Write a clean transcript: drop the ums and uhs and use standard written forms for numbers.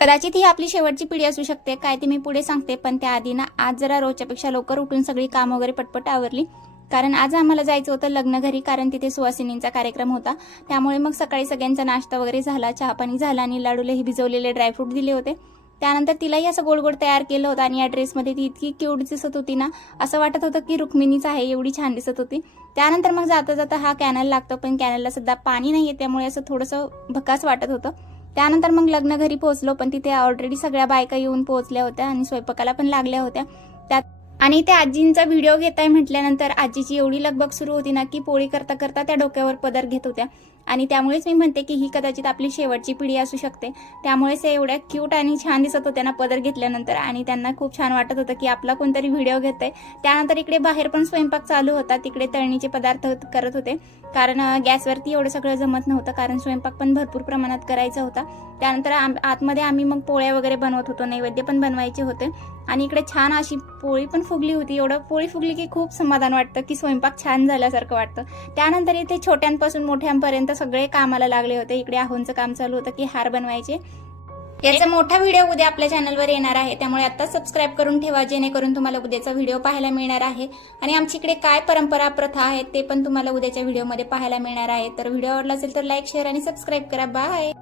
कदाचित ही आपली शेवटची पिढी असू शकते, काय ते मी पुढे सांगते. पण त्याआधी ना आज जरा रोजच्यापेक्षा लवकर उठून सगळी काम वगैरे पटपट आवरली, कारण आज आम्हाला जायचं होतं लग्न घरी, कारण तिथे सुवासिनींचा कार्यक्रम होता. त्यामुळे मग सकाळी सगळ्यांचा नाश्ता वगैरे झाला, चहापाणी झाला आणि लाडूलाही भिजवलेले ड्रायफ्रूट दिले होते. त्यानंतर तिलाही असं गोड गोड तयार केलं होतं आणि या ड्रेसमध्ये ती इतकी क्यूट दिसत होती ना, असं वाटत होतं की रुक्मिणीच आहे, एवढी छान दिसत होती. त्यानंतर मग जाता जाता हा कॅनल लागतो, पण कॅनलला सध्या पाणी नाही आहे, त्यामुळे असं थोडंसं भकास वाटत होतं. त्यानंतर मग लग्न घरी पोहोचलो, पण तिथे ऑलरेडी सगळ्या बायका येऊन पोहोचल्या होत्या आणि स्वयंपाकाला पण लागल्या होत्या. त्यात आणि त्या आजींचा व्हिडिओ घेताय म्हटल्यानंतर आजीची एवढी लगबग सुरू होती ना, की पोळी करता करता त्या डोक्यावर पदर घेत होत्या. आणि त्यामुळेच मी म्हणते की ही कदाचित आपली शेवटची पिढी असू शकते. त्यामुळेच त्या एवढ्या क्यूट आणि छान दिसत होत्या ना पदर घेतल्यानंतर, आणि त्यांना खूप छान वाटत होतं की आपला कोणतरी व्हिडिओ घेतोय. त्यानंतर इकडे बाहेर पण स्वयंपाक चालू होता, तिकडे तळणीचे पदार्थ करत होते, कारण गॅसवरती एवढं सगळं जमत नव्हतं, कारण स्वयंपाक पण भरपूर प्रमाणात करायचा होता. त्यानंतर आतमध्ये आम्ही मग पोळ्या वगैरे बनवत होतो, नैवेद्य पण बनवायचे होते. आणि इकडे छान अशी पोळी पण फुगली होती. एवढं पोळी फुगली की खूप समाधान वाटतं, की स्वयंपाक छान झाल्यासारखं वाटतं. त्यानंतर इथे छोट्यांपासून मोठ्यांपर्यंत सगळे कामाला लागले होते. इकडे आहोंचं काम चालू होतं की हार बनवायचे. याचा मोठा व्हिडिओ उद्या आपल्या चॅनलवर येणार आहे, त्यामुळे आता सबस्क्राईब करून ठेवा, जेणेकरून तुम्हाला उद्याचा व्हिडिओ पाहायला मिळणार आहे. आणि आमची इकडे काय परंपरा प्रथा आहेत ते पण तुम्हाला उद्याच्या व्हिडिओमध्ये पाहायला मिळणार आहे. तर व्हिडिओ आवडला असेल तर लाईक, शेअर आणि सबस्क्राईब करा. बाय.